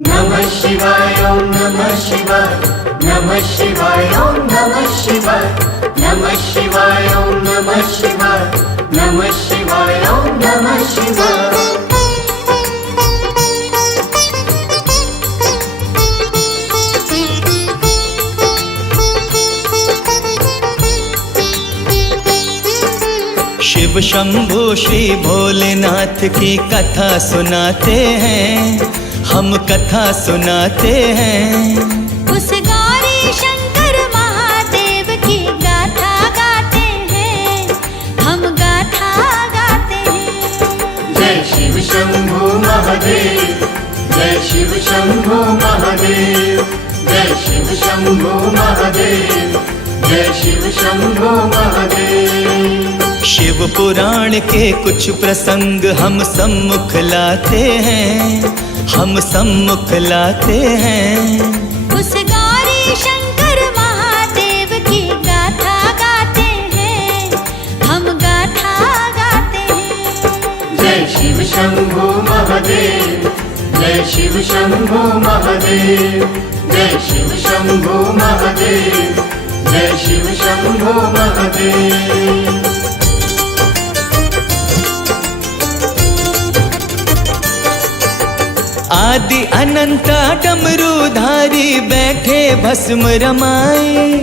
नमः शिवाय ओम नमः शिवाय नमः शिवाय ओम नमः शिवाय नमः शिवाय ओम नमः शिवाय नमः शिवाय ओम नमः शिवाय। शिव शंभु श्री भोलेनाथ की कथा सुनाते हैं, हम कथा सुनाते हैं। उस गौरी शंकर महादेव की गाथा गाते हैं, हम गाथा गाते हैं। जय शिव शंभु महादेव, जय शिव शंभु महादेव, जय शिव शंभु महादेव, जय शिव शंभु महादेव। शिव पुराण के कुछ प्रसंग हम सम्मुख लाते हैं, हम सम्मुख लाते हैं। उस गौरी शंकर महादेव की गाथा गाते हैं, हम गाथा गाते हैं। जय शिव शंभु महादेव, जय शिव शंभु महादेव, जय शिव शंभु महादेव, जय शिव शंभु महादेव। आदि अनंत डमरूधारी बैठे भस्म रमाए।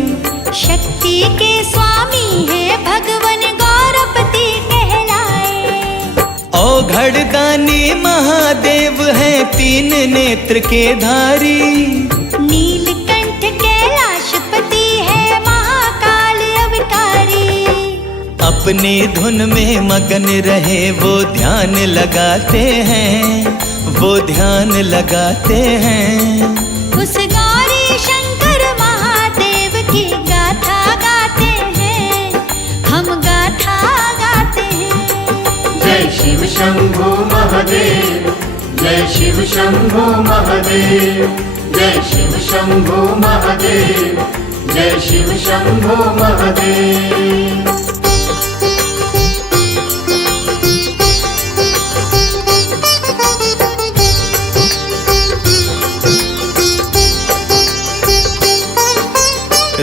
शक्ति के स्वामी है भगवान गौरपति कहलाए। औघड़दानी महादेव है तीन नेत्र के धारी। नीलकंठ कैलाशपति है महाकाल अवतारी। अपनी धुन में मगन रहे वो ध्यान लगाते हैं, वो ध्यान लगाते हैं। उस गौरी शंकर महादेव की गाथा गाते हैं, हम गाथा गाते हैं। जय शिव शंभु महादेव, जय शिव शंभु महादेव, जय शिव शंभु महादेव, जय शिव शंभु महादेव।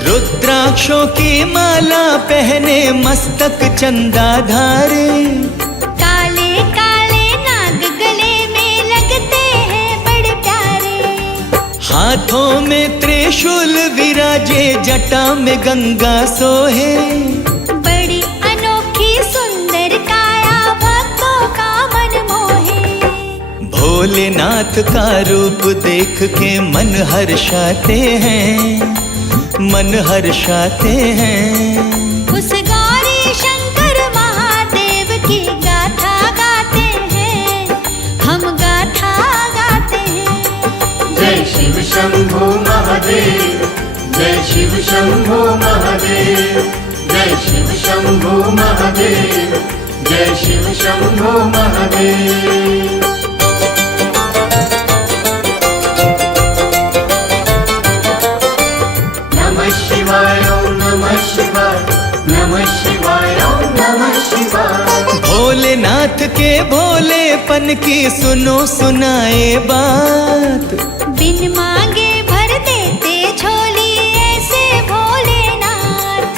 रुद्राक्षों की माला पहने मस्तक चंदा धारे। काले काले नाग गले में लगते हैं बड़े प्यारे। हाथों में त्रिशूल विराजे, जटा में गंगा सोहे। बड़ी अनोखी सुंदर काया भक्तों का मन मोहे। भोलेनाथ का रूप देख के मन हर्षाते हैं, मन हर्षाते हैं। उस गौरी शंकर महादेव की गाथा गाते हैं, हम गाथा गाते हैं। जय शिव शंभु महादेव, जय शिव शंभु महादेव, जय शिव शंभु महादेव, जय शिव शंभु महादेव। नमः शिवाय ओम नमः शिवाय नमः शिवाय ओम नमः शिवाय। भोलेनाथ के भोलेपन की सुनो सुनाए बात। बिन मांगे भर देते झोली ऐसे भोलेनाथ।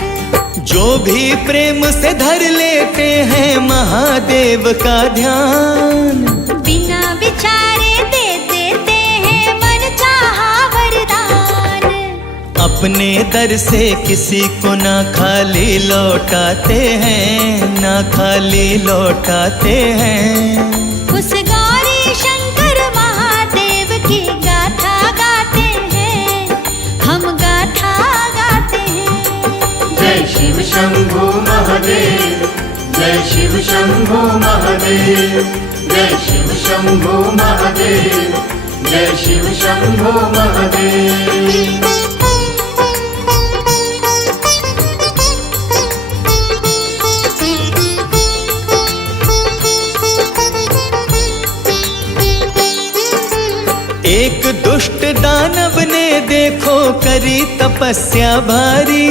जो भी प्रेम से धर लेते हैं महादेव का ध्यान। बिना विचारे दे देते हैं मन चाहा वरदान। अपने दर से किसी को ना खाली लौटाते हैं, ना खाली लौटाते हैं। उस गौरी शंकर महादेव की गाथा गाते हैं, हम गाथा गाते हैं। जय शिव शंभु महादेव, जय शिव शंभु महादेव, जय शिव शंभु महादेव, जय शिव शंभु महादेव। एक दुष्ट दानव ने देखो करी तपस्या भारी।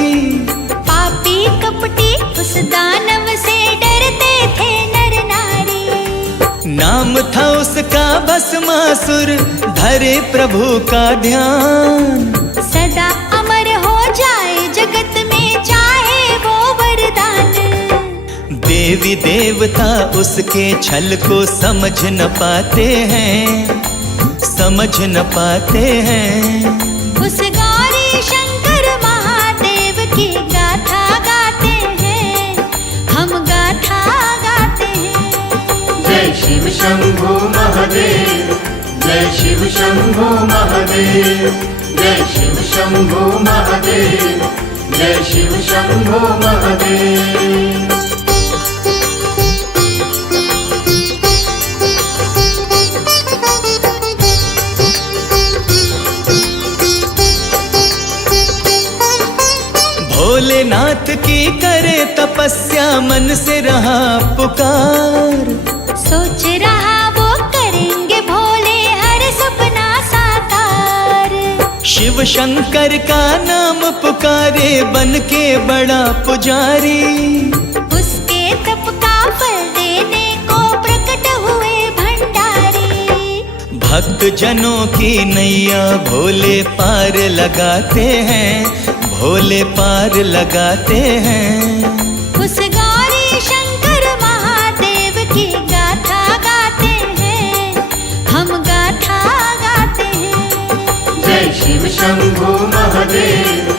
पापी कपटी उस दानव से डरते थे नर नारी। नाम था उसका भस्मासुर, धरे प्रभु का ध्यान। सदा अमर हो जाए जगत में, चाहे वो वरदान। देवी देवता उसके छल को समझ न पाते हैं, समझ न पाते हैं। उस गौरी शंकर महादेव की गाथा गाते हैं, हम गाथा गाते हैं। जय शिव शंभो महादेव, जय शिव शंभो महादेव, जय शिव शंभो महादेव, जय शिव शंभो महादेव। भोलेनाथ की करे तपस्या, मन से रहा पुकार। सोच रहा वो करेंगे भोले हर सपना साकार। शिव शंकर का नाम पुकारे, बन के बड़ा पुजारी। उसके तप का फल देने को प्रकट हुए भंडारी। भक्त जनों की नैया भोले पार लगाते हैं, भोले पार लगाते हैं। उस गौरी शंकर महादेव की गाथा गाते हैं, हम गाथा गाते हैं। जय शिव शंभो महादेव,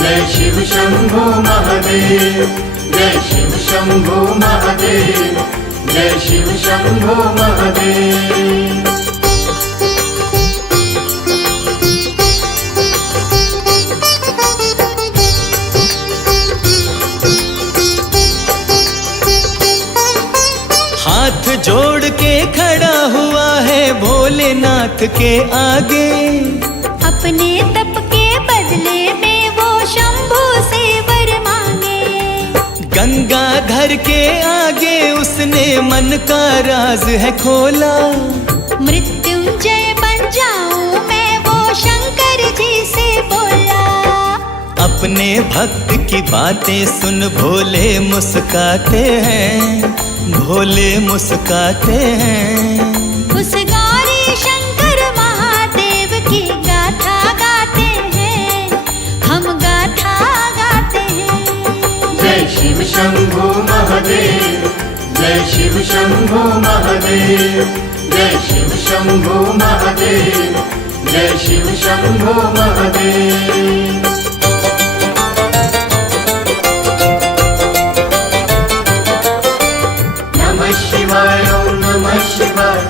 जय शिव शंभो महादेव, जय शिव शंभो महादेव, जय शिव शंभो महादेव। हाथ जोड़ के खड़ा हुआ है भोलेनाथ के आगे। अपने तप के बदले में वो शंभू से वर मांगे। गंगाधर के आगे उसने मन का राज है खोला। मृत्युंजय बन जाऊं मैं, वो शंकर जी से बोला। अपने भक्त की बातें सुन भोले मुस्काते हैं, भोले मुस्काते हैं। उस गौरी शंकर महादेव की गाथा गाते हैं, हम गाथा गाते हैं। जय शिव शंभो महादेव, जय शिव शंभो महादेव, जय शिव शंभो महादेव, जय शिव शंभो महादेव। नमः शिवाय ओम नमः शिवाय,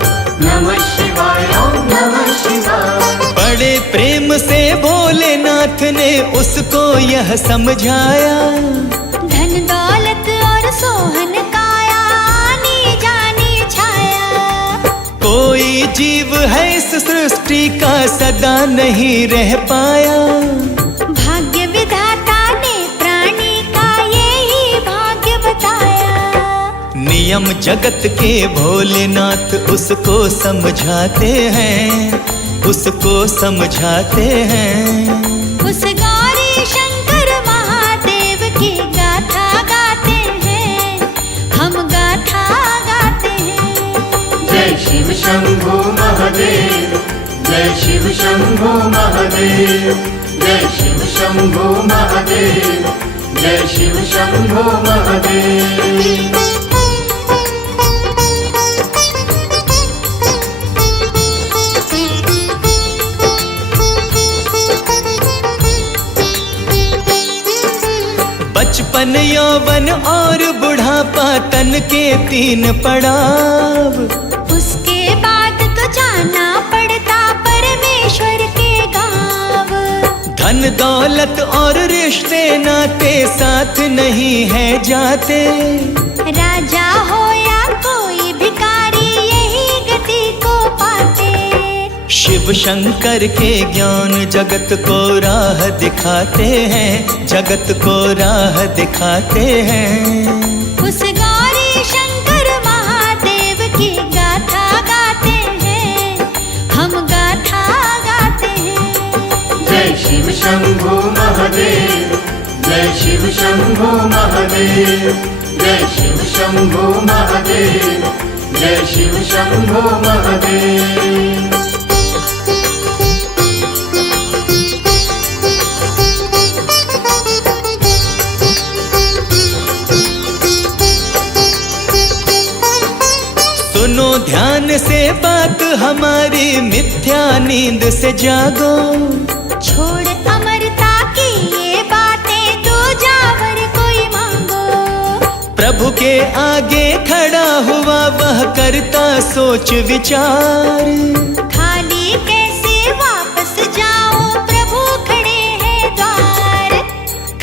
नमः शिवाय ओम नमः शिवाय। बड़े प्रेम से भोलेनाथ ने उसको यह समझाया। धन दौलत और सोहन काया, आनी जानी छाया। कोई जीव है इस सृष्टि का सदा नहीं रह पाया। भाग्य विधाता ने प्राणी का यही भाग्य बताया। नियम जगत के भोलेनाथ उसको समझाते हैं, उसको समझाते हैं। उस गौरी शंकर महादेव की गाथा गाते हैं, हम गाथा गाते हैं। जय शिव शंभो महादेव, जय शिव शंभो महादेव, जय शिव शंभो महादेव, जय शिव शंभो महादेव। बचपन यौवन और बुढ़ापा तन के 3 पड़ाव। उसके बाद तो जाना पड़ता परमेश्वर के गाँव। धन दौलत और रिश्ते नाते साथ नहीं है जाते। राजा हो या कोई भिखारी, यही गति को पाते। शिव शंकर के ज्ञान जगत को राह दिखाते हैं, जगत को राह दिखाते हैं। उस गौरी शंकर महादेव की गाथा गाते हैं, हम गाथा गाते हैं। जय शिव शंभो महादेव, जय शिव शंभो महादेव, जय शिव शंभो महादेव, जय शिव शंभो महादेव। सुनो ध्यान से बात हमारी, मिथ्या नींद से जागो। छोड़ अमरता की ये बातें, तू जावर कोई मांगो। प्रभु के आगे खड़ा हुआ वह करता सोच विचार। खाली कैसे वापस जाऊं, प्रभु खड़े हैं द्वार।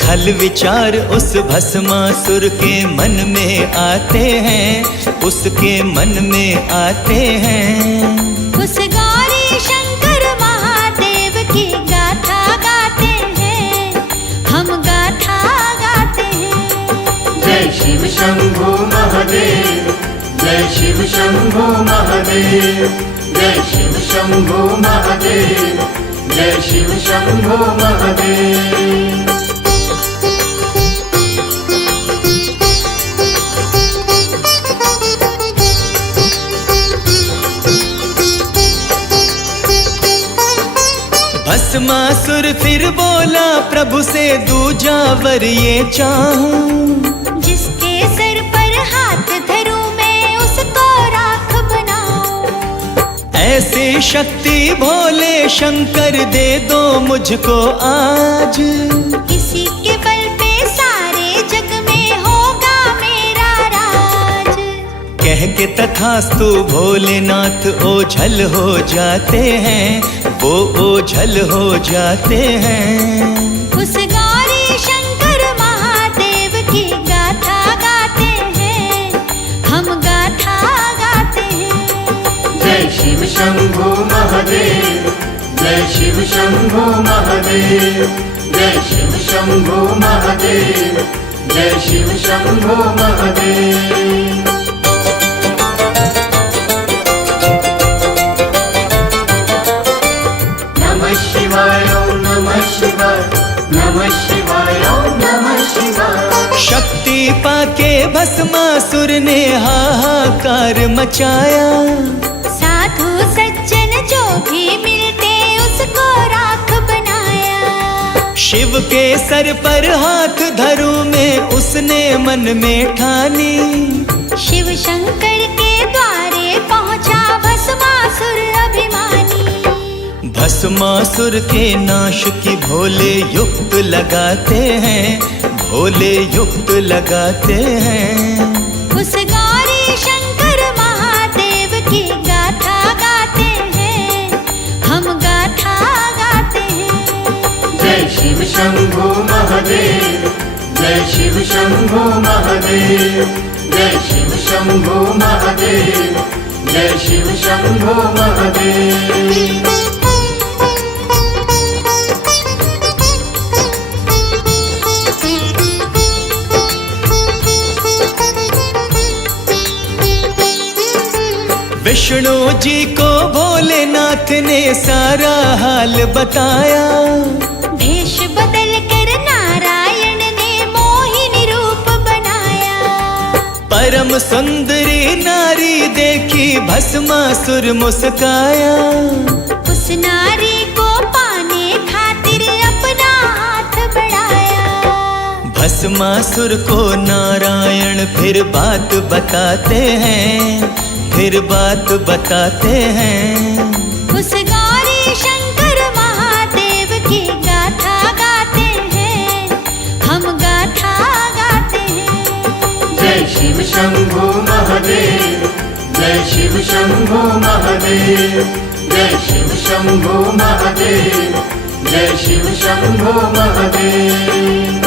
खल विचार उस भस्मासुर के मन में आते हैं, उसके मन में आते हैं। उस गौरी शंकर महादेव की गाथा गाते हैं, हम गाथा गाते हैं। जय शिव शंभो महादेव, जय शिव शंभो महादेव, जय शिव शंभो महादेव, जय शिव शंभो महादेव। भस्मासुर फिर बोला प्रभु से, दूजा वर ये चाहूं। जिसके सर पर हाथ धरूं मैं, उसको राख बनाऊं। ऐसी शक्ति भोले शंकर दे दो मुझको आज। इसी के बल पे सारे जग में होगा मेरा राज। कह के तथास्तु भोलेनाथ ओझल हो जाते हैं, वो ओझल हो जाते हैं। उस गौरी शंकर महादेव की गाथा गाते हैं, हम गाथा गाते हैं। जय शिव शंभो महादेव, जय शिव शंभो महादेव, जय शिव शंभो महादेव, जय शिव शंभो महादेव। नमः शिवाय ओम नमः शिवाय, नमः शिवाय ओम नमः शिवाय। शक्ति पाके भस्मासुर ने हाहाकार मचाया। साधु सज्जन जो भी मिलते उसको राख बनाया। शिव के सर पर हाथ धरूं मैं, उसने मन में ठानी। शिव शंकर के द्वारे पहुंचा भस्मासुर अभिमानी। भस्मासुर के नाश की भोले युक्त लगाते हैं, भोले युक्त लगाते हैं। उस गौरी शंकर महादेव की गाथा गाते हैं, हम गाथा गाते हैं। जय शिव शंभो महादेव, जय शिव शंभो महादेव, जय शिव शंभो महादेव, जय शिव शंभो महादेव। विष्णु जी को भोलेनाथ ने सारा हाल बताया। भेष बदल कर नारायण ने मोहिनी रूप बनाया। परम सुंदरी नारी देखी भस्मासुर मुस्काया। उस नारी को पाने खातिर अपना हाथ बढ़ाया। भस्मासुर को नारायण फिर बात बताते हैं, फिर बात बताते हैं। उस गौरी शंकर महादेव की गाथा गाते हैं, हम गाथा गाते हैं। जय शिव शंभो महादेव, जय शिव शंभो महादेव, जय शिव शंभो महादेव, जय शिव शंभो महादेव।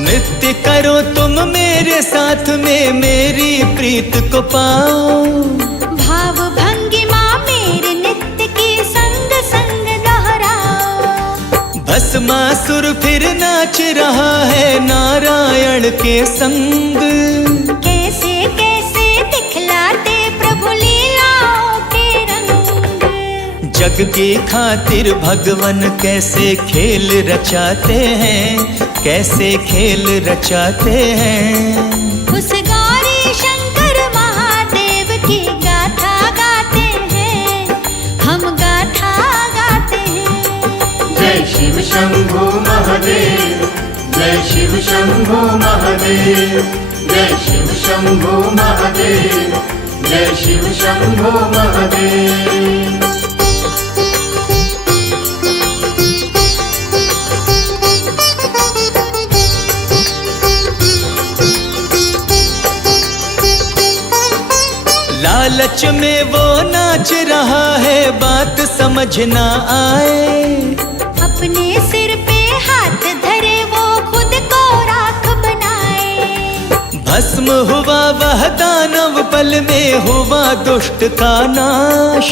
नृत्य करो तुम मेरे साथ में, मेरी प्रीत को पाओ। भाव भंगिमा मेरे नित्य की संग संग दोहराओ। भस्मासुर फिर नाच रहा है नारायण के संग। कैसे कैसे दिखलाते प्रभु लीलाओं के रंग। जग की खातिर भगवन कैसे खेल रचाते हैं, कैसे खेल रचाते हैं। उस गौरी शंकर महादेव की गाथा गाते हैं, हम गाथा गाते हैं। जय शिव शंभो महादेव, जय शिव शंभो महादेव, जय शिव शंभो महादेव, जय शिव शंभो महादेव। लालच में वो नाच रहा है, बात समझ ना आए। अपने सिर पे हाथ धरे वो खुद को राख बनाए। भस्म हुआ वह दानव, पल में हुआ दुष्ट का नाश।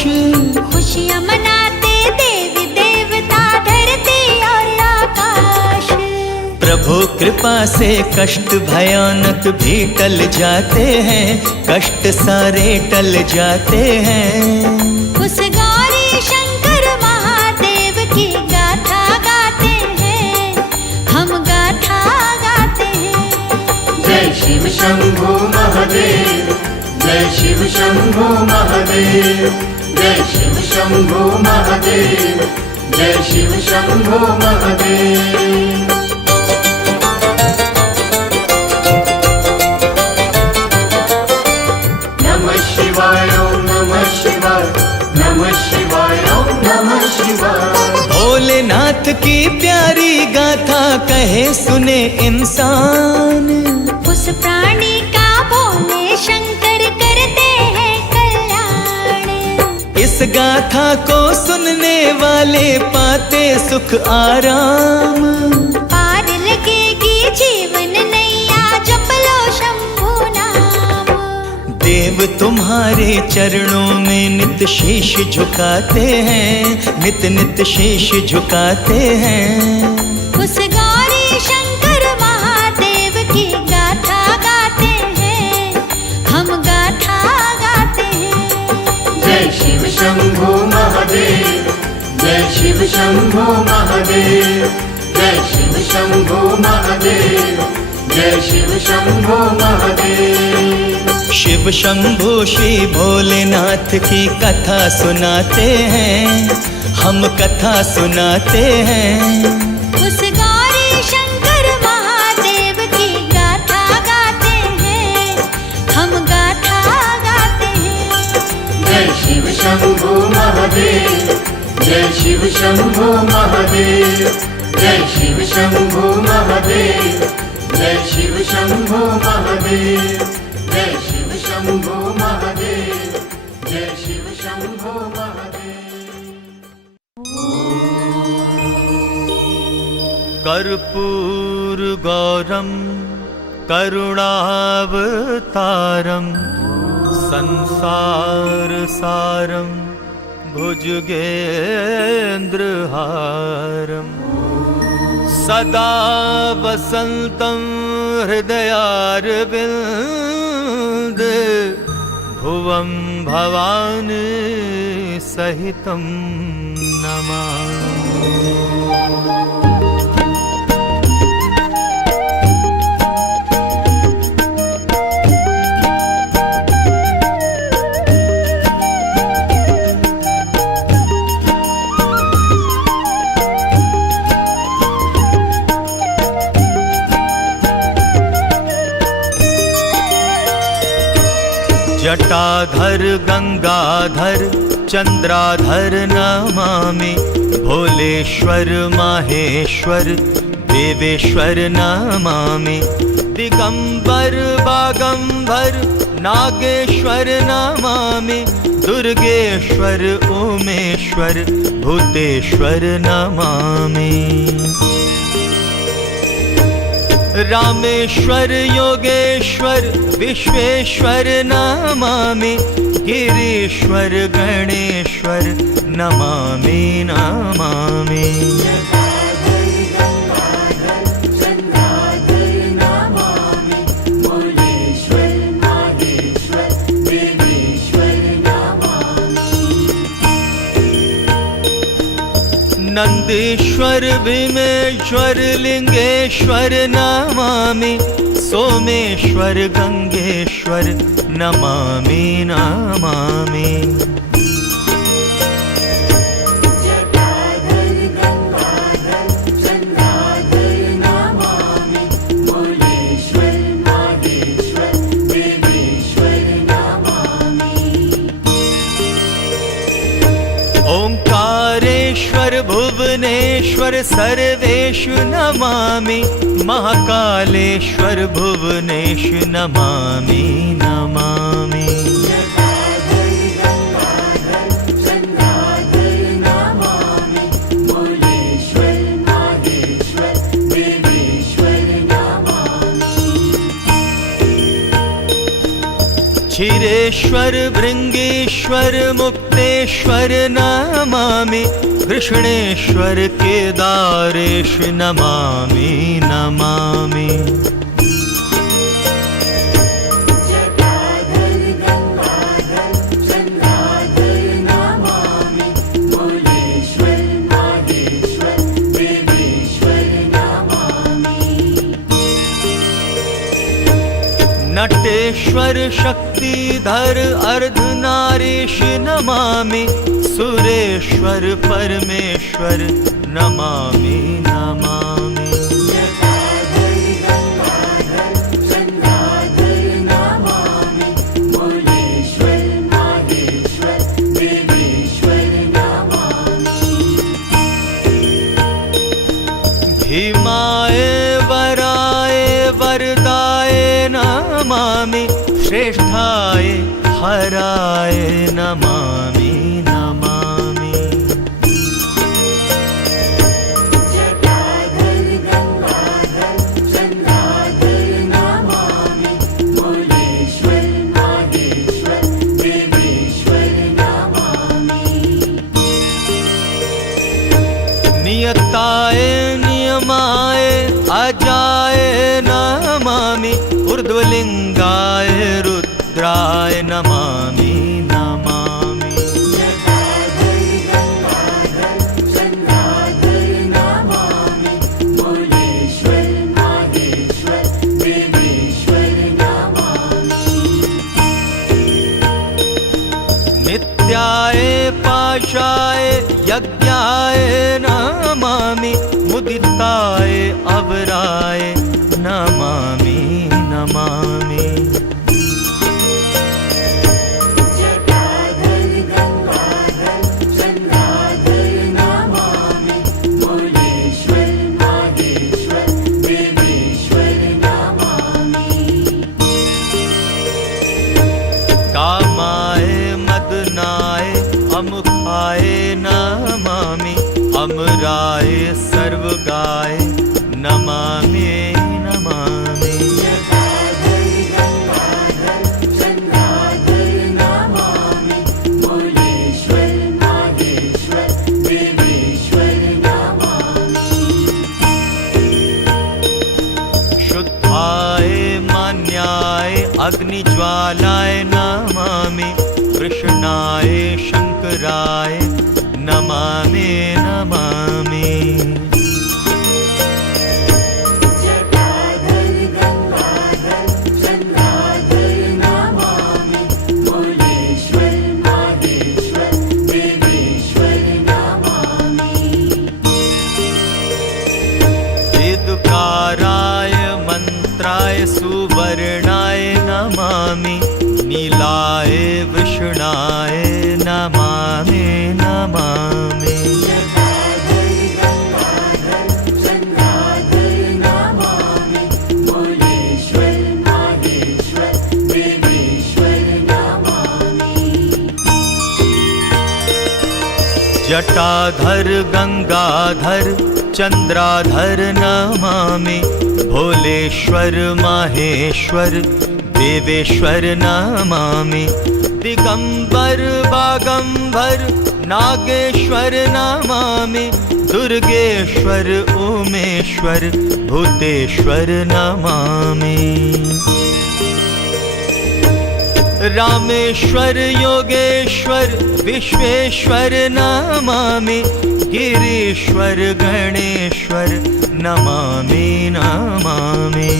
खुशियाँ मनाते देवी देवता, धरती और आकाश। प्रभु कृपा से कष्ट भयानक भी टल जाते हैं, कष्ट सारे टल जाते हैं। उस गौरी शंकर महादेव की गाथा गाते हैं, हम गाथा गाते हैं। जय शिव शंभो महादेव, जय शिव शंभो महादेव, जय शिव शंभो महादेव, जय शिव शंभो महादेव। नमः शिवाय ओम नमः शिवाय, नमः शिवाय ओम नमः शिवाय। भोलेनाथ की प्यारी गाथा कहे सुने इंसान। उस प्राणी का भोले शंकर करते हैं कल्याण। इस गाथा को सुनने वाले पाते सुख आराम। पार लगेगी जीवन नैया, जप लो शंभु नाम। देव तुम्हारे चरणों में नित शीश झुकाते हैं, नित नित शीश झुकाते हैं। उस गौरी शंकर महादेव की गाथा गाते हैं, हम गाथा गाते हैं। जय शिव शंभो महादेव, जय शिव शंभो महादेव, जय शिव शंभो महादेव, जय शिव शंभो महादेव। शिव शंभु श्री भोलेनाथ की कथा सुनाते हैं, हम कथा सुनाते हैं। उस गौरी शंकर महादेव की गाथा गाते हैं, हम गाथा गाते हैं। जय शिव शंभो महादेव, जय शिव शंभो महादेव, जय शिव शंभो महादेव, जय शिव शंभो महादेव, जय शिव शंभो महादेव, जय शिव शंभो महादेव। कर्पूर गौरम करुणावतारम, संसार सारम भुजगेन्द्रहारम, सदा वसन्तं हृदयारविन्दे, भुवं भवानी सहितं नमामि। जटाधर गंगाधर चंद्राधर नमामि, भोलेश्वर माहेश्वर देवेश्वर नमामि, दिगंबर बागंबर नागेश्वर नमामि, दुर्गेश्वर उमेश्वर भूतेश्वर नमामि, रामेश्वर योगेश्वर विश्वेश्वर नमामि, गिरीश्वर गणेश्वर नमामि नमामि। जगदीश्वर भीमेश्वर लिंगेश्वर नमामि सोमेश्वर गंगेश्वर नमामि नमामि। ओंकारेश्वर भुवनेश्वर सर्वेषु नमामि महाकालेश्वर भुवनेश नमामि नमामि। क्षीरेश्वर भृंगेश्वर मुक्तेश्वर नमामि कृष्णेश्वर केदारेश नमामि नमामि। नटेश्वर शक्तिधर अर्धनारीश नमामि सुरेश्वर परमेश्वर नमामि नमामि। भीमाय वराय वरदाय नमामि श्रेष्ठाय हराय नमामि नमामि। नियताय नियमाय अजाय नमामि ऊर्ध्वलिंगाय रुद्राय नमामि नमामि। नित्याय पाशाय यज्ञाय नमामि मुदिताय अवराय नमामि नमामि। कामाय मदनाय अमुखाय नमामि अमराय सर्वगाय नमामि नमामि। शुद्धाय मान्याय अग्निज्वालाय नमामि कृष्णाय शंकराय नमामि नमामि। वेदकाराय मंत्राय सुवर्णाय नमामि नीलाय वृषणाय नमामि नमामि। जटाधर गंगाधर चंद्राधर नमामि भोलेश्वर माहेश्वर देवेश्वर नमामि। दिगंबर बागंबर नागेश्वर नमामि दुर्गेश्वर उमेश्वर भूतेश्वर नमामि। रामेश्वर योगेश्वर विश्वेश्वर नमामि, गिरीश्वर गणेश्वर नमामि नमामि।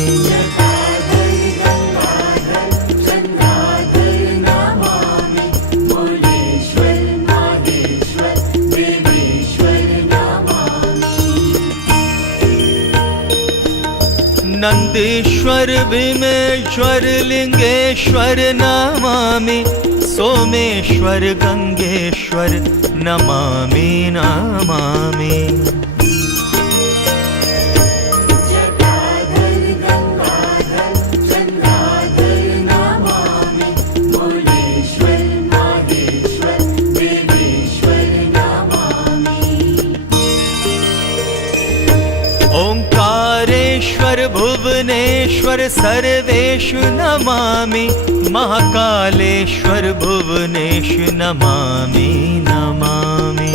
नंदीश्वर भीमेश्वर लिंगेश्वर नमामि, सोमेश्वर गंगेश्वर नमामि नमामि। ओंकारेश्वर भुवनेश्वर सर्वेश नमामि, महाकालेश्वर भुवनेश नमामि नमामि।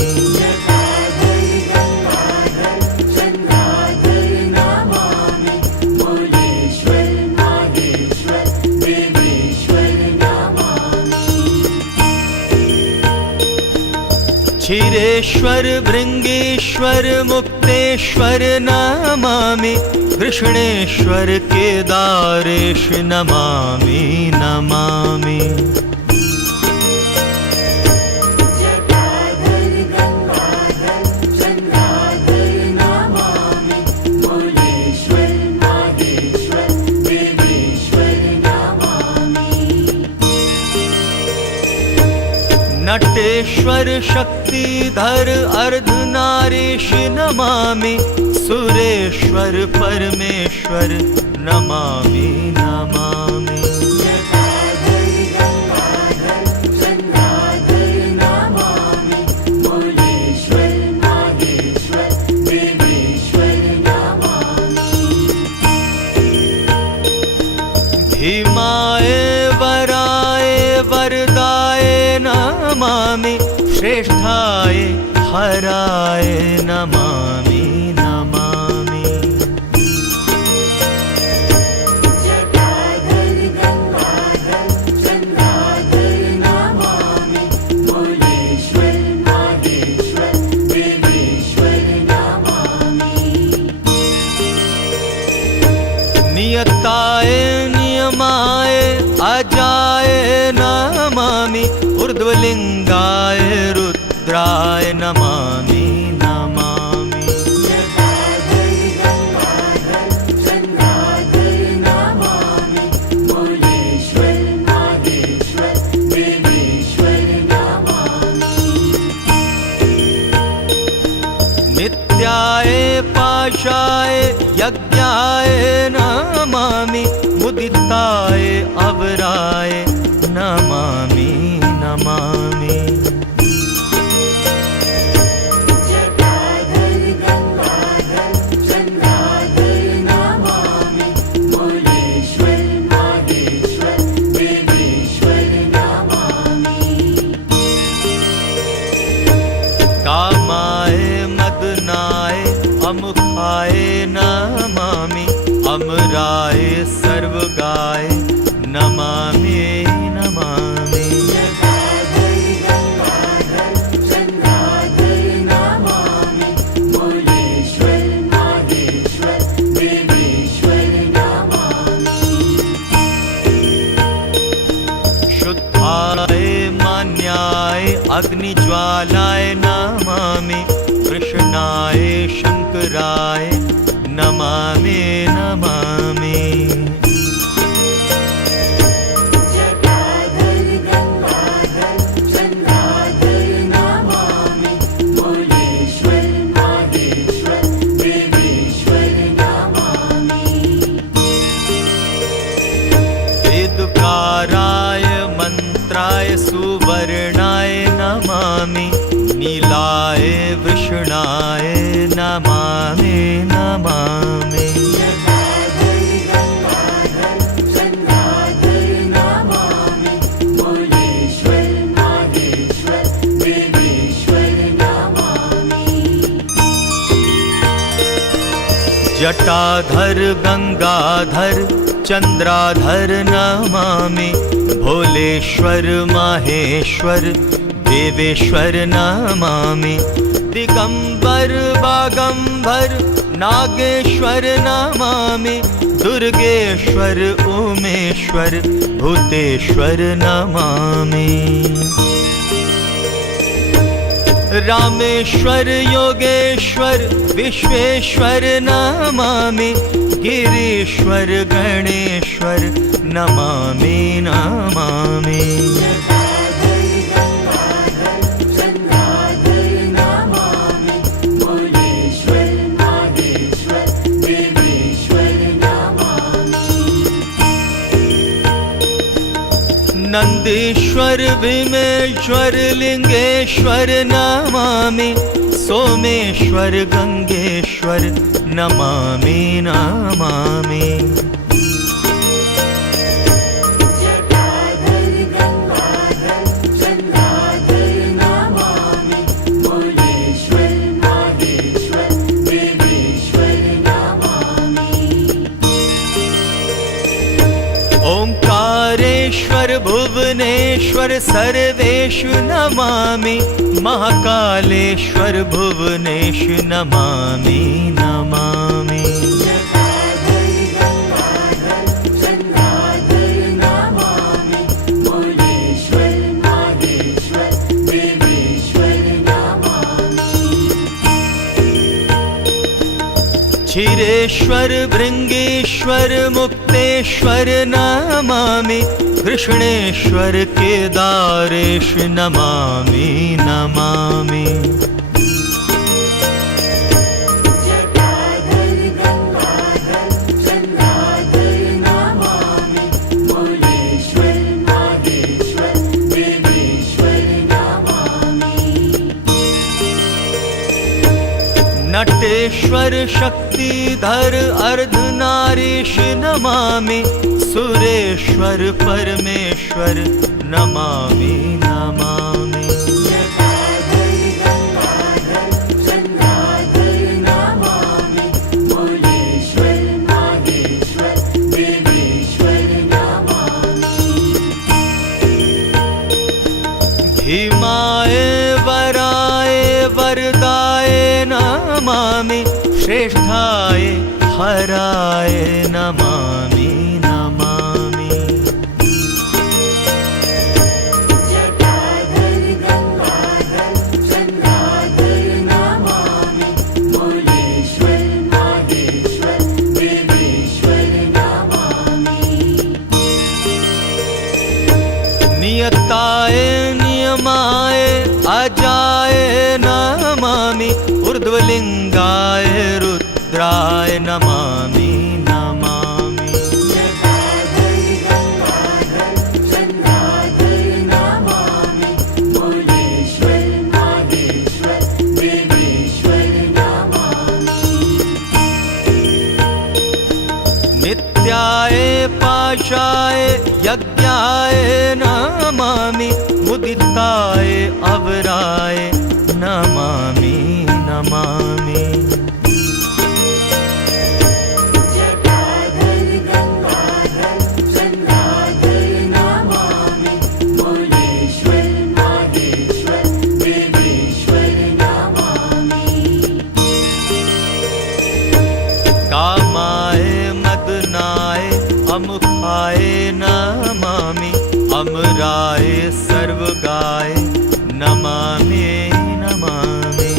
क्षीरेश्वर भृंगेश्वर मुक्तेश्वर नमामि, कृष्णेश्वर केदारेश नमामि नमामि। नटेश्वर शक्तिधर अर्धनारीश नमामि, सुरेश्वर परमेश्वर नमामि नमामि। भीमाय वराय वरदाय नमामि, श्रेष्ठाय हराय नमामि नमामि। नियताय नियमाय अजाय नमामि, ऊर्ध्वलिंगाय रुद्राय नमामि नमामि। नित्याय पाशाय यज्ञाय नमामि, मुदिताय अवराय नमामि नमामि। कामाय मदनाय अमुखाय नमामि, अमराय सर्वगाय नमामि नमामि। शुद्धाय मान्याय अग्निज्वालाय नमामि, कृष्णाय शंकराय नमामि नमामि। वेदकाराय मंत्राय सुवर्णाय नमामि, नीलाय वृषणाय नमामि नमामि। जटाधर जटाधर गंगाधर चंद्राधर नमामि, भोलेश्वर माहेश्वर देवेश्वर नमामि, दिगंबर बागंबर नागेश्वर नमामि, दुर्गेश्वर उमेश्वर भूतेश्वर नमामि, रामेश्वर योगेश्वर विश्वेश्वर नमामि, गिरीश्वर गणेश्वर नमामि नमामि। नंदीश्वर भीमेश्वर लिंगेश्वर नमामि, सोमेश्वर गंगेश्वर नमामि नमामि। ओंकारेश्वर भुवनेश्वर सर्वेषु नमामि, महाकालेश्वर भुवनेश नमामि नमामि। क्षीरेश्वर भृंगेश्वर मुक्तेश्वर नमामि, कृष्णेश्वर केदारेश नमामि नमामि। नटेश्वर शक्तिधर अर्धनारीश नमामि, सुरेश्वर परमेश्वर नमामि नमामि। भीमाय वराय वरदाय नमामि, श्रेष्ठाय हराय नमामि नमामि। नियताय नियमाय अजाय नमामि, ऊर्ध्वलिंगाय रुद्राय नमामि नमामि। नित्याय पाशाय यज्ञाय नमामि, मुदिताय अवराय नमामि नमामि। कामाय मदनाय अमुखाय नमामि, अमराय सर्वगाय नमामि नमामि।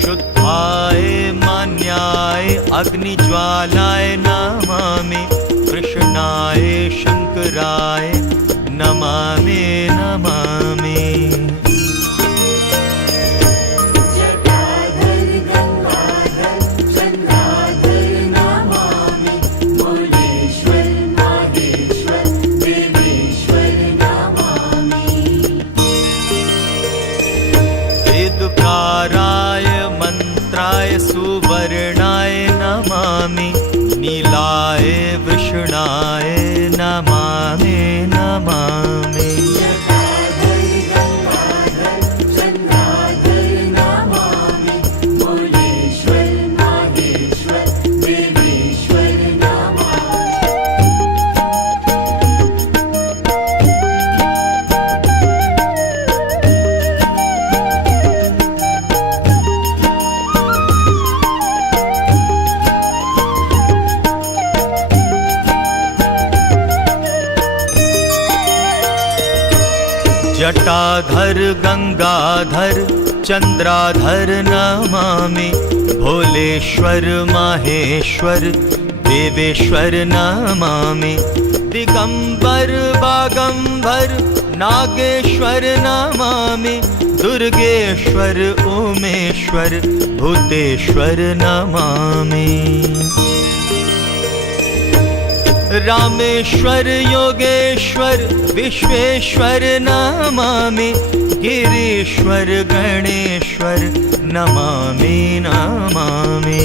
शुद्धाय मान्याय अग्निज्वालाय नमामि, कृष्णाय शंकराय नमामि नमामि। जटाधर गंगाधर चंद्राधर नमामि, भोलेश्वर माहेश्वर देवेश्वर नमामि, दिगंबर बागंबर नागेश्वर नमामि, दुर्गेश्वर उमेश्वर भूतेश्वर नमामि। रामेश्वर योगेश्वर विश्वेश्वर नमामि, गिरीश्वर गणेश्वर नमामि नमामि।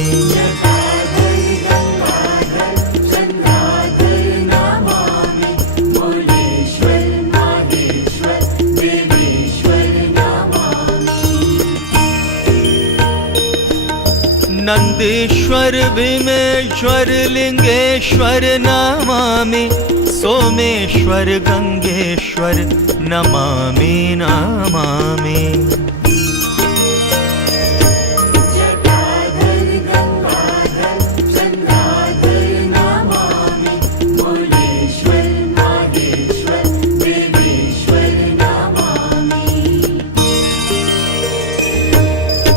नंदीश्वर भीमेश्वर लिंगेश्वर नमामि, सोमेश्वर गंगेश्वर नमामि नमामि।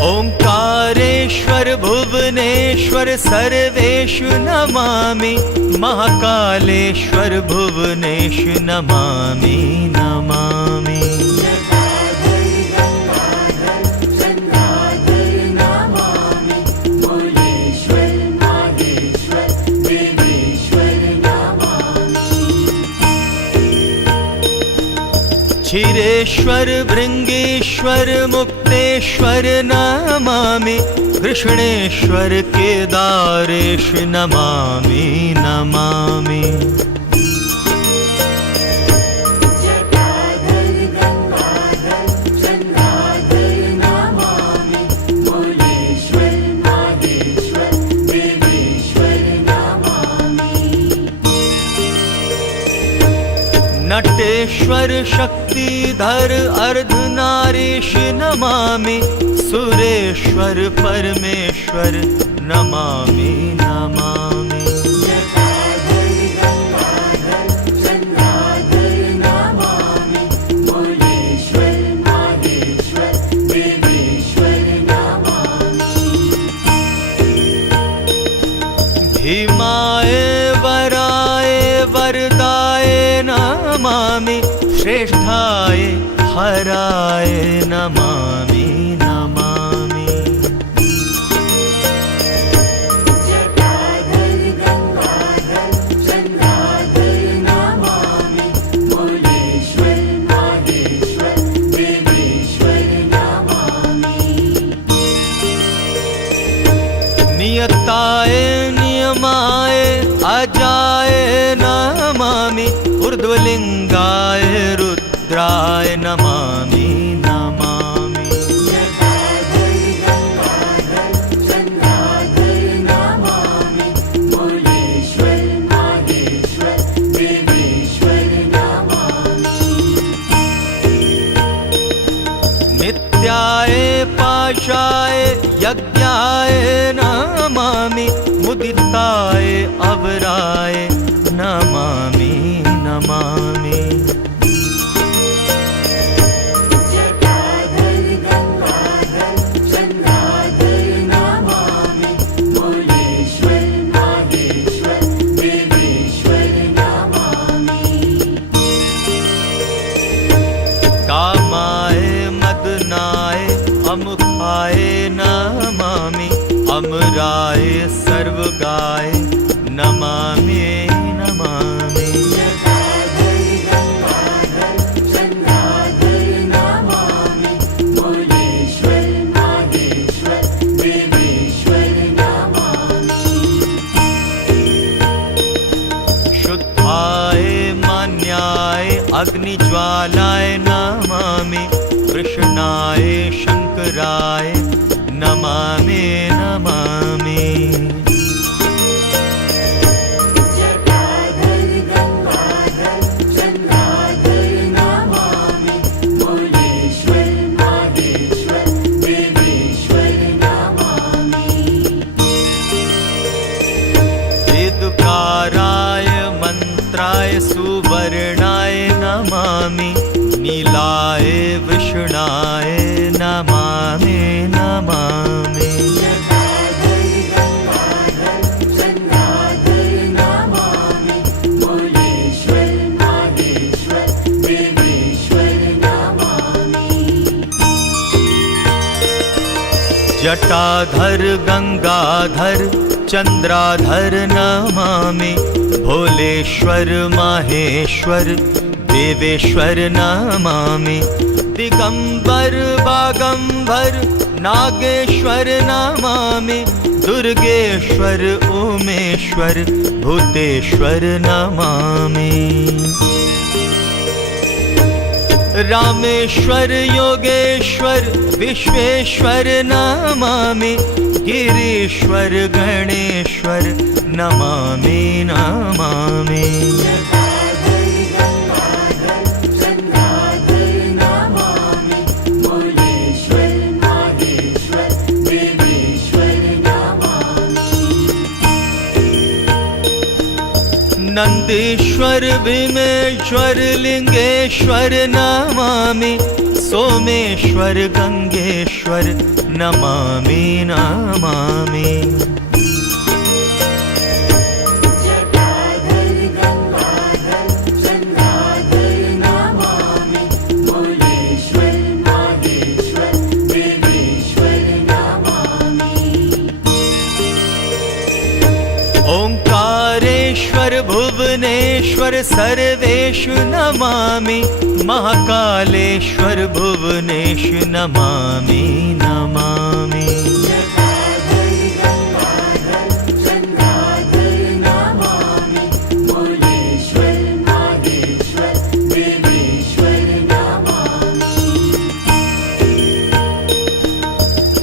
ओंकारेश्वर भुवनेश्वर सर्वेषु नमामि, महाकालेश्वर भुवनेश नमामि नमामि। क्षीरेश्वर भृंगेश्वर मुक्तेश्वर नमामि, कृष्णेश्वर केदारेश नमामि नमामि। नटेश्वर शक्तिधर अर्धनारीश नमामि, सुरेश्वर परमेश्वर नमामि नमामि। भीमाय वराय वरदाय नमामि, श्रेष्ठाय हराय नमामि नमामि। नियताय नियमाय अजाय नमामि, ऊर्ध्वलिंगाय रुद्राय नमामि नमामि। नित्याय पाशाय यज्ञाय नमामि, मुदिताय अवराय नमामि नमामि। कामाय मदनाय अमुखाय नमामि, अमराय सर्वगाय नमामि नमामि। शुद्धाय मान्याय अग्निज्वालाय नमामि, कृष्णाय शंकराय नमामि नमामि। वेदकाराय मंत्राय सुवर्णाय नमामि, नीलाय कमलाय नमामि नमामि। जटाधर गंगाधर चंद्राधर नमामि। भोलेश्वर माहेश्वर देवेश्वर नमामि। दिगंबर बागंबर नागेश्वर नमामि। दुर्गेश्वर उमेश्वर भूतेश्वर नमामि। रामेश्वर योगेश्वर विश्वेश्वर नमामि। गिरीश्वर गणेश्वर नमामि नमामि। नंदीश्वर भीमेश्वर लिंगेश्वर नमामि। सोमेश्वर गंगेश्वर नमामि नमामि। ओंकारेश्वर भुवनेश्वर सर्वेश नमामि। महाकालेश्वर भुवनेश नमामि नमामि।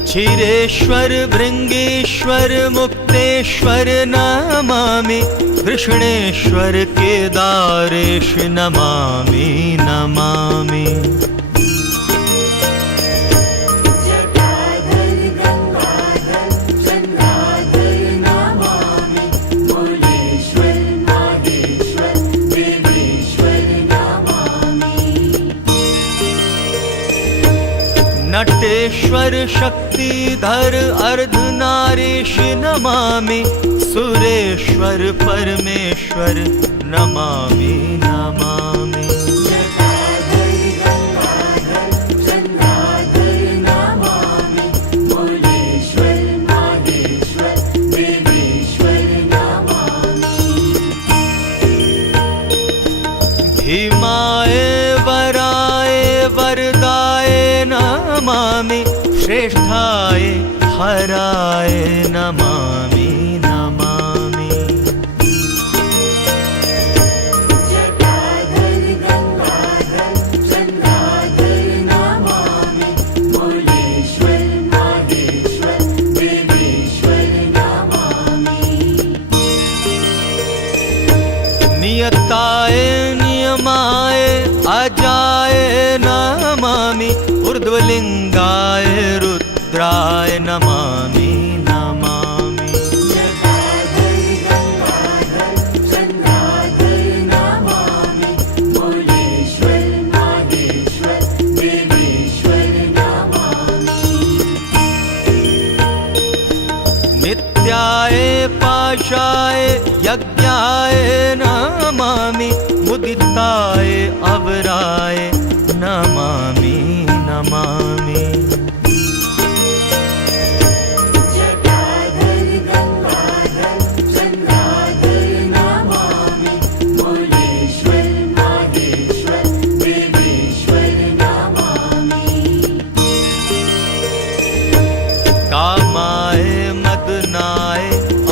क्षीरेश्वर भृंगेश्वर मुक्तेश्वर नमामि। कृष्णेश्वर केदारेश नमामि नमामि। नटेश्वर शक्तिधर अर्धनारीश नमामि। सुरेश्वर परमेश्वर नमामि नमामि। भीमाय वराय वरदाय नमामि। श्रेष्ठाय हराय नमामि नमामि। नियताय नियमाय अजाय नमामि। ऊर्ध्वलिंगाय रुद्राय नमामि नमामि। नित्याय पाशाय यज्ञाय नमामि। मुदिताय अवराय नमामि नमामि। कामाय मदनाय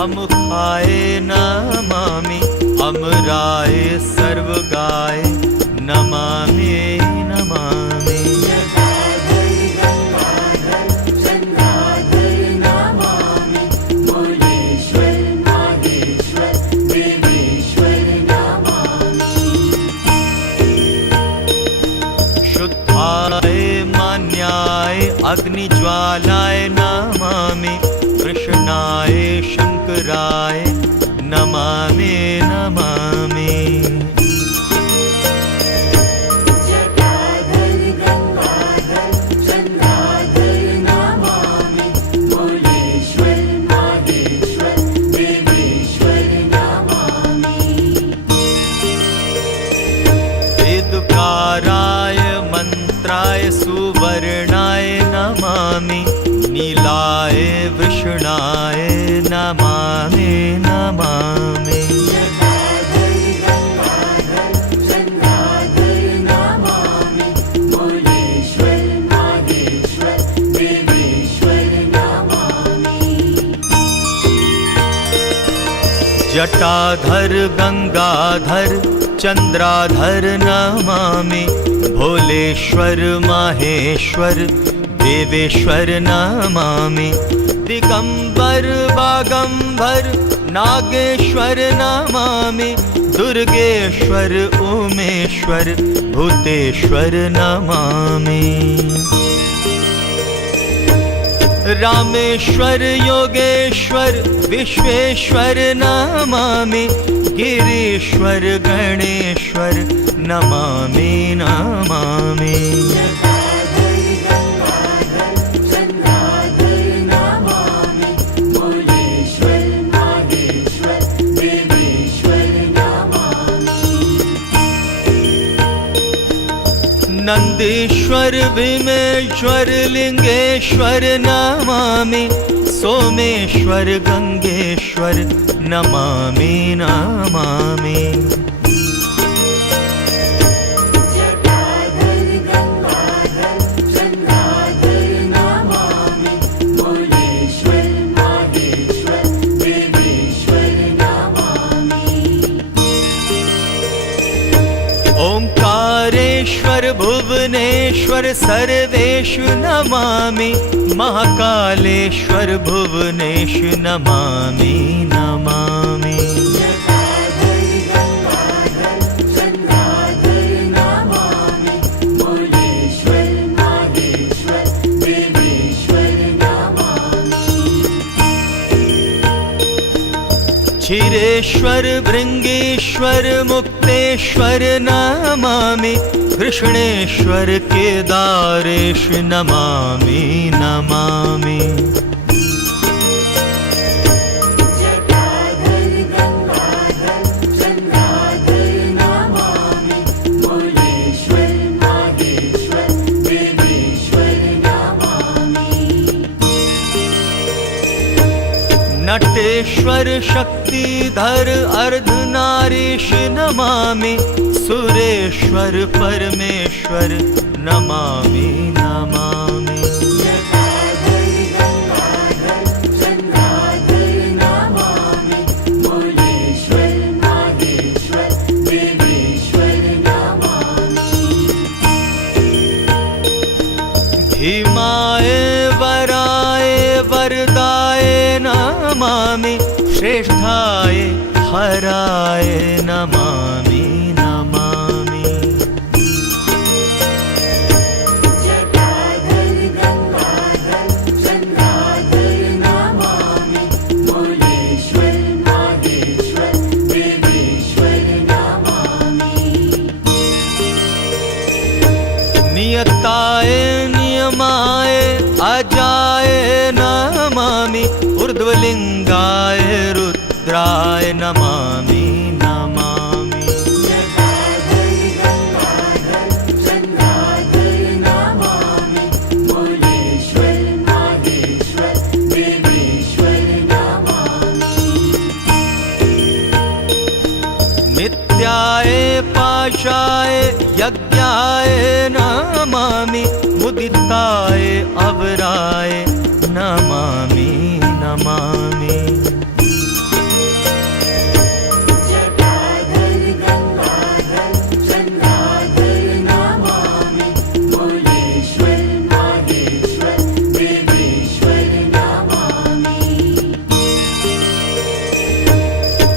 अमुखाय नमामि। अमराय सर्वगाय नमामि नमामि। शुद्धाय मान्याय अग्निज्वालाय नमामि। कृष्णाय शंकराय नमामि नमामि। शुक्लाय सुवर्णाय नमामि, नीलाय वृषणाय नमामि नमामि। जटाधर गंगाधर चंद्राधर नमामि, भोलेश्वर माहेश्वर देवेश्वर नमामि। दिगंबर बागंबर नागेश्वर नमामि, दुर्गेश्वर उमेश्वर भूतेश्वर नमामि। रामेश्वर योगेश्वर विश्वेश्वर नमामि, गिरीश्वर गणेश्वर नमामि नमामि। नंदीश्वर भीमेश्वर लिंगेश्वर नमामि, सोमेश्वर गंगेश्वर नमामि नमामि। ओंकारेश्वर भुवनेश्वर सर्वेश नमामि, महाकालेश्वर भुवनेश नमामि नमामि। क्षीरेश्वर भृंगेश्वर मुक्तेश्वर नमामि, कृष्णेश्वर केदारेश नमामि नमामि। नटेश्वर शक्तिधर अर्धनारीश नमामि, सुरेश्वर परमेश्वर नमामि नमामि। भीमाय वराय वरदाय नमामि, श्रेष्ठाय हराय नमामि नमामि। नियताय नियमाय अजाय नमामि, ऊर्ध्वलिंगाय रुद्राय नमामि नमामि। नित्याय पाशाय यज्ञाय नमामि, मुदिताय अवराय नमामि नमामि।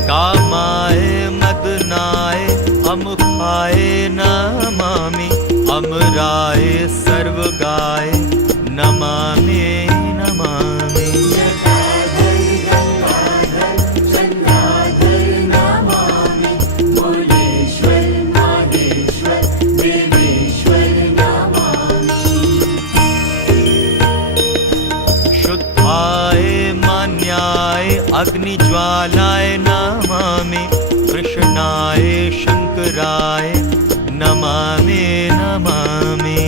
कामाय मदनाय अमुखाय नमामि, अमराय सर्वगाय नमामि नमामि। शुद्धाय मान्याय अग्निज्वालाय नमामि, कृष्णाय शंकराय नमामि नमामि।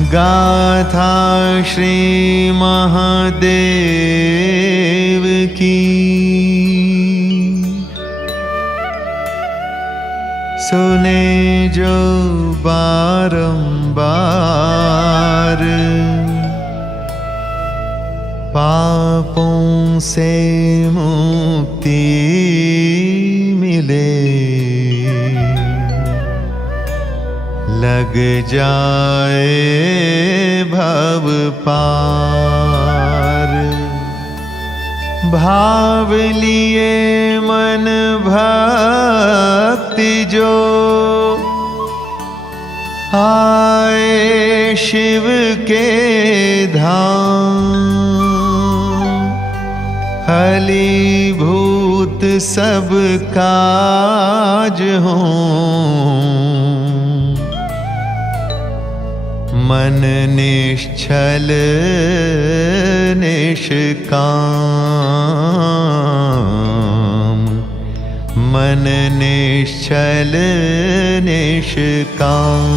गाथा श्री महादेव की, सुने जो बारंबार, पापों से मुक्ति मिले, लग जाए भव पार। भाव लिए मन भक्ति जो, आए शिव के धाम। फलीभूत सब काज हों, मन निश्चल निष्काम, मन निश्चल निष्काम।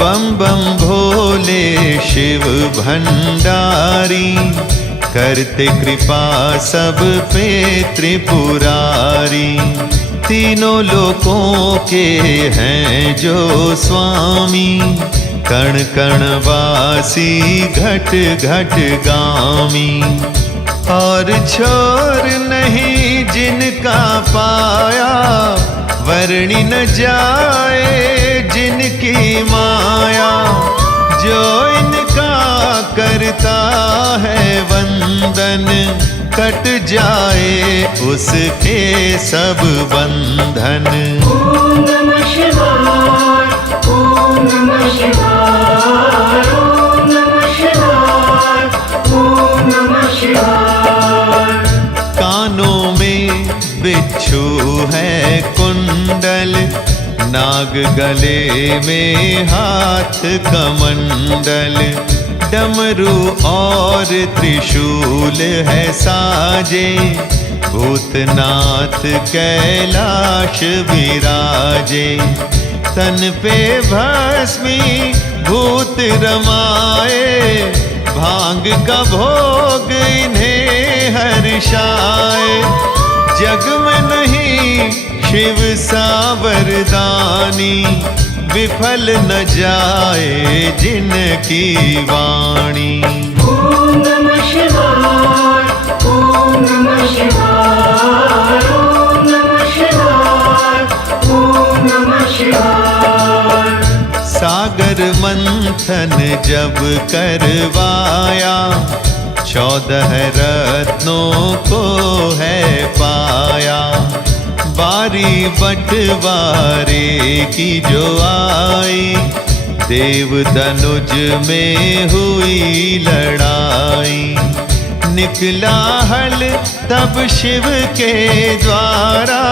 बम बम भोले शिव भंडारी, करते कृपा सब पे त्रिपुरारी। तीनों लोकों के हैं जो स्वामी, कण कण वासी घट घट गामी। और छोर नहीं जिनका पाया, वर्णि न जाए जिनकी माया। जो इनका करता है वंदन, कट जाए उसके सब बंधन। ओम नमः शिवाय, ओम नमः शिवाय, ओम नमः शिवाय, ओम नमः शिवाय। कानों में बिच्छू है कुंडल, नाग गले में हाथ कमंडल। डमरू और त्रिशूल है साजे, भूतनाथ कैलाश विराजे। तन पे भस्मी भूत रमाए, भांग का भोग इन्हें हर्षाए। जग में नहीं शिव सावरदानी, विफल न जाए जिनकी वाणी। ओम नमः शिवाय, ओम नमः शिवाय, ओम नमः शिवाय, ओम नमः शिवाय। सागर मंथन जब करवाया, 14 रत्नों को है पाया। बारी बंटवारे की जो आई, देव धनुज में हुई लड़ाई। निकला हल तब शिव के द्वारा,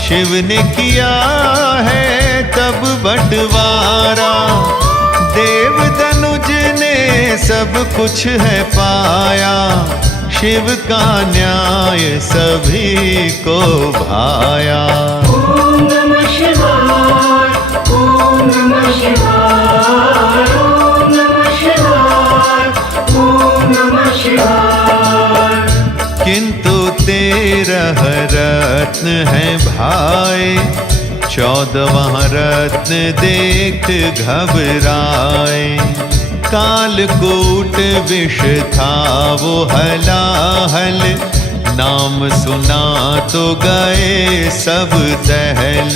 शिव ने किया है तब बंटवारा। देव धनुज ने सब कुछ है पाया, शिव का न्याय सभी को भाया। ओम नमः शिवाय, ओम नमः शिवाय, ओम नमः शिवाय, ओम नमः शिवाय। किंतु 13 रत्न हैं भाई, 14वां रत्न देख घबराए। कालकूट विष था वो हलाहल, नाम सुना तो गए सब दहल।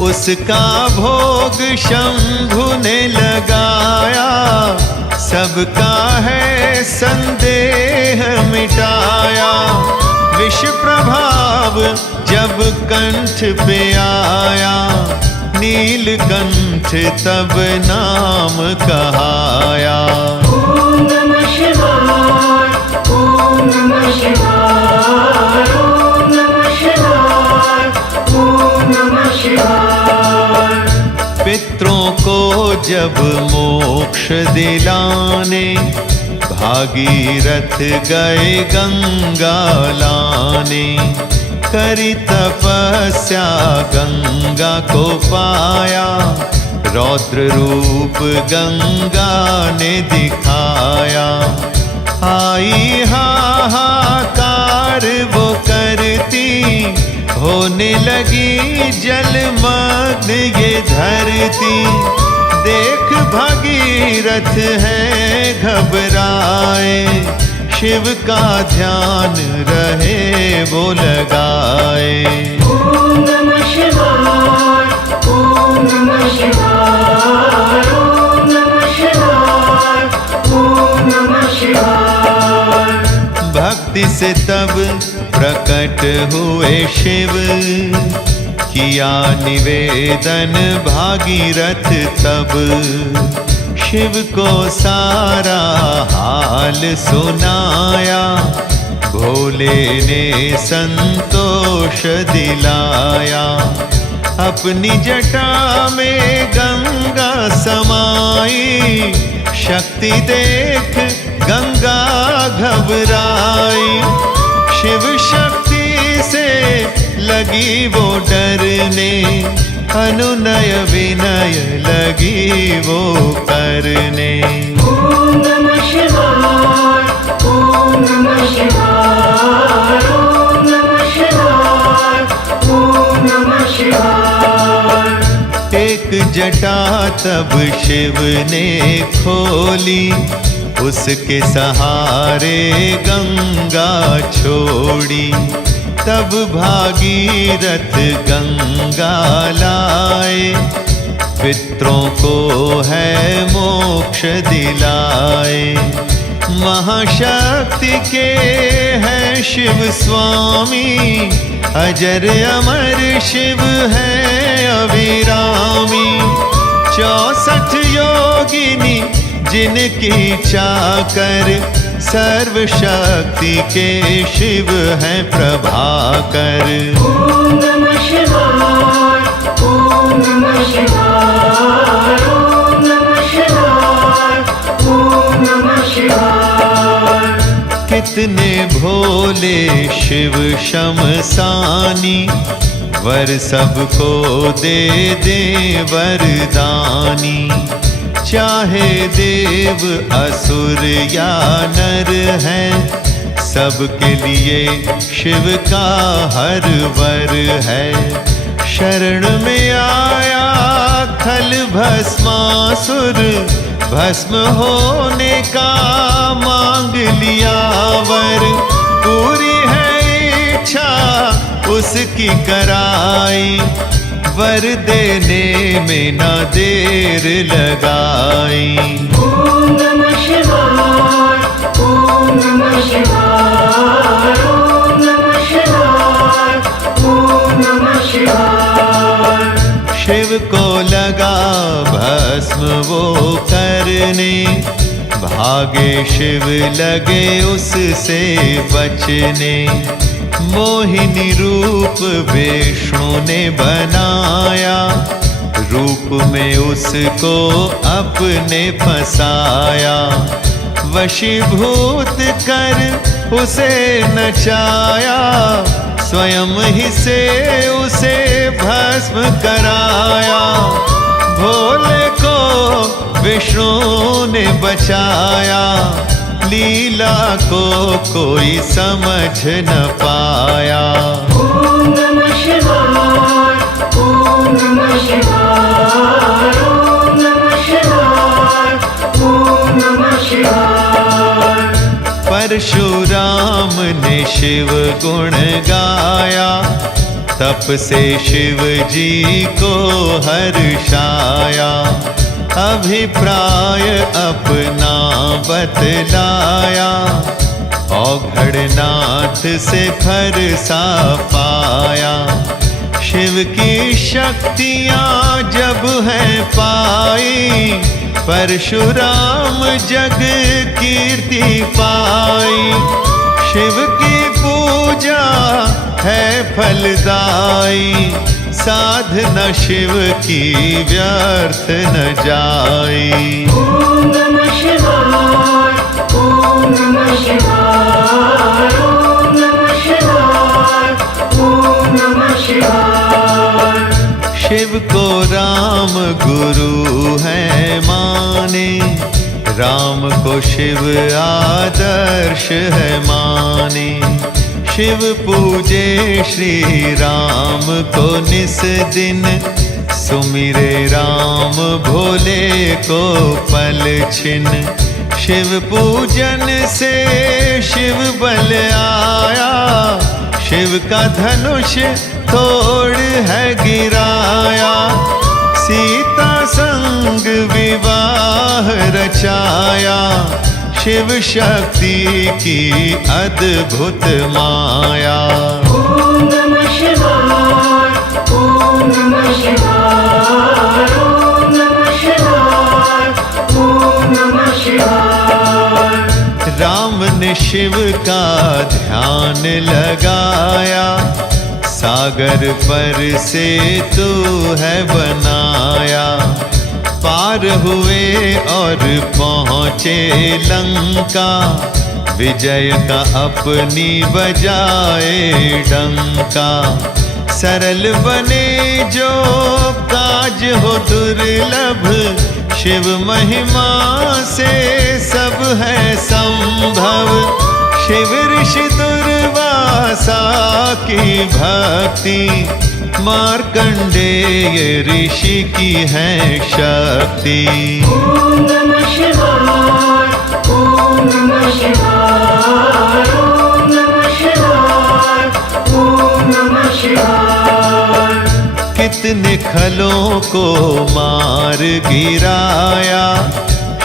उसका भोग शंभु ने लगाया, सबका है संदेह मिटाया। विष प्रभाव जब कंठ पे आया, नीलकंठ तब नाम कहाया। ओम नमः शिवाय, ओम नमः शिवाय, ओम नमः शिवाय, ओम नमः शिवाय। जब मोक्ष दिलाने, भागीरथ गए गंगा लाने। करी तपस्या गंगा को पाया, रौद्र रूप गंगा ने दिखाया। आई हाहाकार वो करती, होने लगी जलमग्न ये धरती। देख भगीरथ है घबराए, शिव का ध्यान रहे वो लगाए। ओम नमः शिवाय, ओम नमः शिवाय, ओम नमः शिवाय, ओम नमः शिवाय। भक्ति से तब प्रकट हुए शिव, किया निवेदन भागीरथ तब। शिव को सारा हाल सुनाया, भोले ने संतोष दिलाया। अपनी जटा में गंगा समाई, शक्ति देख गंगा घबराई। शिव शक्ति से लगी वो डरने, अनुनय विनय लगी वो करने। ओम नमः शिवाय, ओम नमः शिवाय, ओम नमः शिवाय, ओम नमः शिवाय। एक जटा तब शिव ने खोली, उसके सहारे गंगा छोड़ी। तब भागीरथ गंगा लाए, पितरों को है मोक्ष दिलाए। महाशक्ति के हैं शिव स्वामी, अजर अमर शिव है अविरामी। 64 योगिनी जिनकी चाकर, सर्वशक्ति के शिव हैं प्रभाकर। ओम नमः शिवाय, ओम नमः शिवाय, ओम नमः शिवाय, ओम नमः शिवाय। कितने भोले शिव शमसानी, वर सबको दे दे वरदानी। चाहे देव असुर या नर है, सबके लिए शिव का हर वर है। शरण में आया खल भस्मासुर, भस्म होने का मांग लिया वर। पूरी है इच्छा उसकी कराई, वर देने में न देर लगाई। ओम नमः शिवाय, ओम नमः शिवाय, ओम नमः शिवाय, ओम नमः शिवाय। शिव को लगा भस्म वो करने, भागे शिव लगे उससे बचने। मोहिनी रूप विष्णु ने बनाया, रूप में उसको अपने फसाया। वशीभूत कर उसे नचाया, स्वयं ही से उसे भस्म कराया। भोले को विष्णु ने बचाया, लीला को कोई समझ न पाया। ओम नमः शिवाय, ओम नमः शिवाय, ओम नमः शिवाय, ओम नमः शिवाय। परशुराम ने शिव गुण गाया, तप से शिव जी को हर्षाया। अभिप्राय अपना बतलाया, औघड़नाथ से फरसा पाया। शिव की शक्तियाँ जब हैं पाई, परशुराम जग कीर्ति पाई। शिव की पूजा है फलदाई, साधना शिव की व्यर्थ न जाई। ओम नमः शिवाय, ओम नमः शिवाय, ओम नमः शिवाय, ओम नमः शिवाय। शिव को राम गुरु है माने, राम को शिव आदर्श है माने। शिव पूजे श्री राम को निस दिन, सुमिरे राम भोले को पल छिन। शिव पूजन से शिव बल आया, शिव का धनुष तोड़ है गिराया। सीता संग विवाह रचाया, शिव शक्ति की अद्भुत माया। ओम नमः शिवाय, ओम नमः शिवाय, ओम नमः शिवाय, ओम नमः शिवाय। राम ने शिव का ध्यान लगाया, सागर पर से तू है बनाया। पार हुए और पहुँचे लंका, विजय का अपनी बजाए डंका। सरल बने जो काज हो दुर्लभ, शिव महिमा से सब है संभव। शिव ऋषि दुर्वासा की भक्ति, मार्कंडेय ऋषि की है शक्ति। ओम नमः शिवाय, ओम नमः शिवाय, ओम नमः शिवाय, ओम नमः शिवाय। कितने खलों को मार गिराया,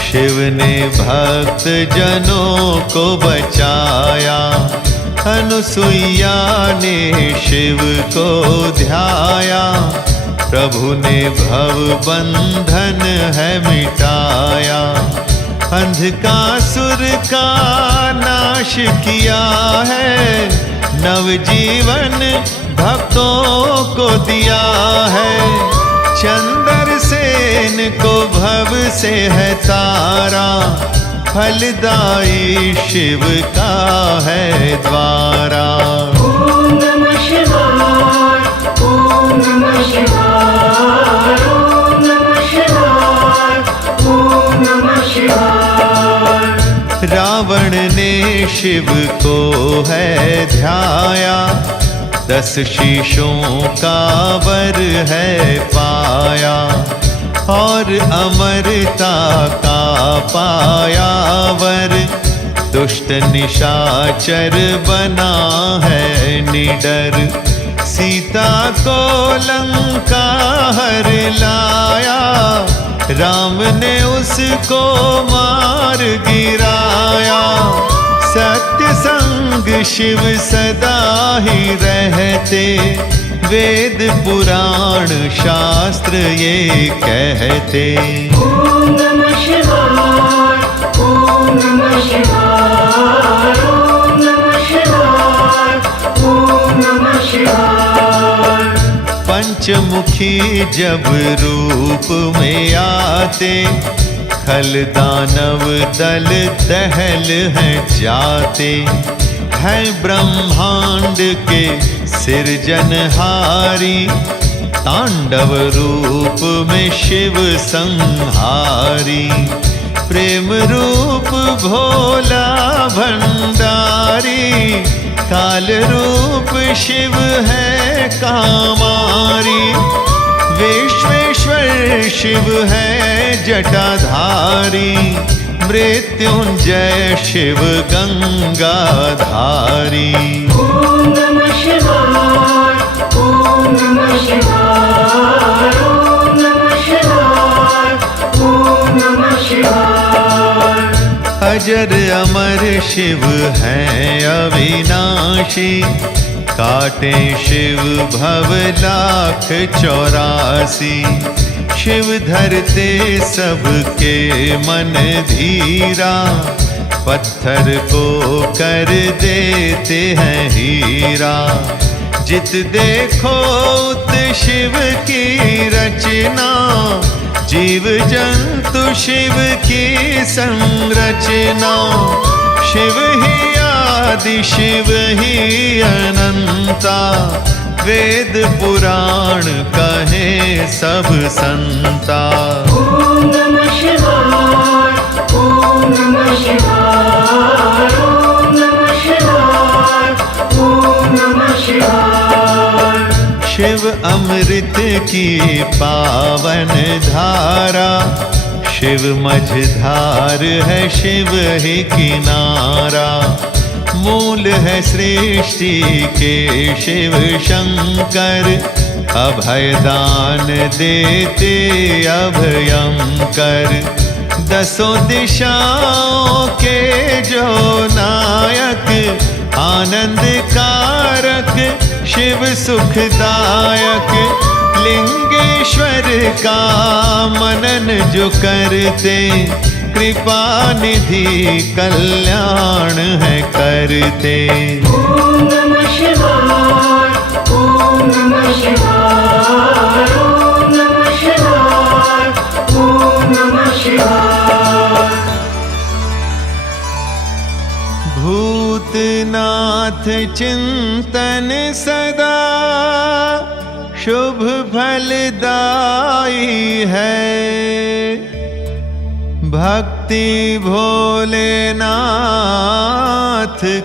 शिव ने भक्त जनों को बचाया। अनुसुईया ने शिव को ध्याया, प्रभु ने भव बंधन है मिटाया। अंधकासुर का नाश किया है, नवजीवन भक्तों को दिया है। चंद्र सेन को भव से है तारा, फलदायी शिव का है द्वारा। ओम नमः शिवाय, ओम नमः शिवाय, ओम नमः शिवाय, ओम नमः शिवाय। रावण ने शिव को है ध्याया, 10 शीशों का वर है पाया। और अमरता का पाया वर, दुष्ट निशाचर बना है निडर। सीता को लंका हर लाया, राम ने उसको मार गिराया। सत्य संग शिव सदा ही रहते, वेद पुराण शास्त्र ये कहते। ओम नमः शिवाय, ओम नमः शिवाय, ओम नमः शिवाय, ओम नमः शिवाय। पंचमुखी जब रूप में आते, खल दानव दल दहल हैं जाते। है ब्रह्मांड के सिरजनहारी, तांडव रूप में शिव संहारी। प्रेम रूप भोला भंडारी, काल रूप शिव है कामारी। विश्वेश्वर शिव है जटाधारी, मृत्युंजय शिव गंगाधारी। ओम नमः शिवाय, ओम नमः शिवाय, ओम नमः शिवाय, ओम नमः शिवाय। अजर अमर शिव हैं अविनाशी, काटे शिव भव 1,84,। शिव धरते सबके मन धीरा, पत्थर को कर देते हैं हीरा। जित देखो उत शिव की रचना, जीव जंतु शिव की संरचना। शिव ही आदि शिव ही अनंता, वेद पुराण कहे सब संता। ओम नमः शिवाय, ओम नमः शिवाय, ओम नमः शिवाय, ओम नमः शिवाय। शिव अमृत की पावन धारा, शिव मझधार है शिव ही किनारा। मूल है सृष्टि के शिव शंकर, अभयदान देते अभयंकर। दसों दिशाओं के जो नायक, आनंद कारक शिव सुखदायक। लिंगेश्वर का मनन जो करते, कृपा निधि कल्याण है करते। ओम नमः शिवाय, ओम नमः शिवाय, ओम नमः शिवाय, ओम नमः शिवाय। भूतनाथ चिंतन सदा, शुभ फलदाई है। भक्ति भोलेनाथ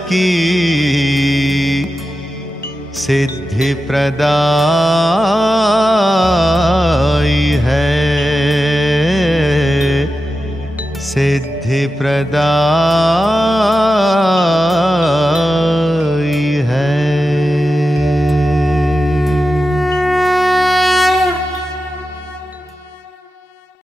की, सिद्धि प्रदाई है, सिद्धि प्रदाई।